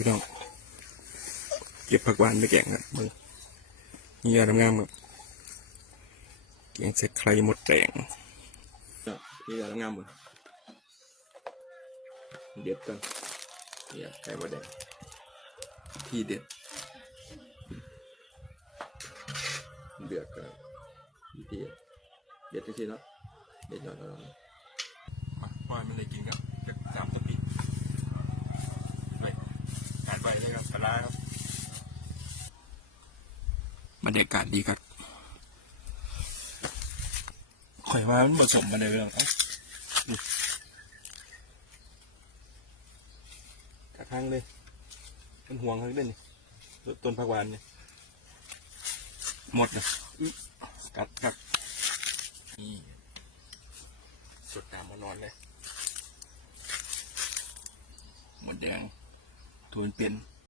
พี่น้องเก็บผักหวานไปแกงครับมึงนี่ยอดงามครับแกงเสร็จใครหมดแดงนี่ยอดงามหมดเด็ดกันนี่ไข่หมดแดงที่เด็ดเดือดกันที่เด็ดที่เนาะเด็ดยอดเรามาปล่อยมันเลยกินครับจะจำตัวปีไปการไปเลยครับปลาครับบรรยากาศดีครับข่อยว่ามันผสมมาในเรื่องกระทั่งเลยมันห่วงเขาด้วยนี่ต้นผักหวานเนี่ยหมดเลยกัดครับนี่สดน้ำมานอนเลยหมดแดงทวนเป็น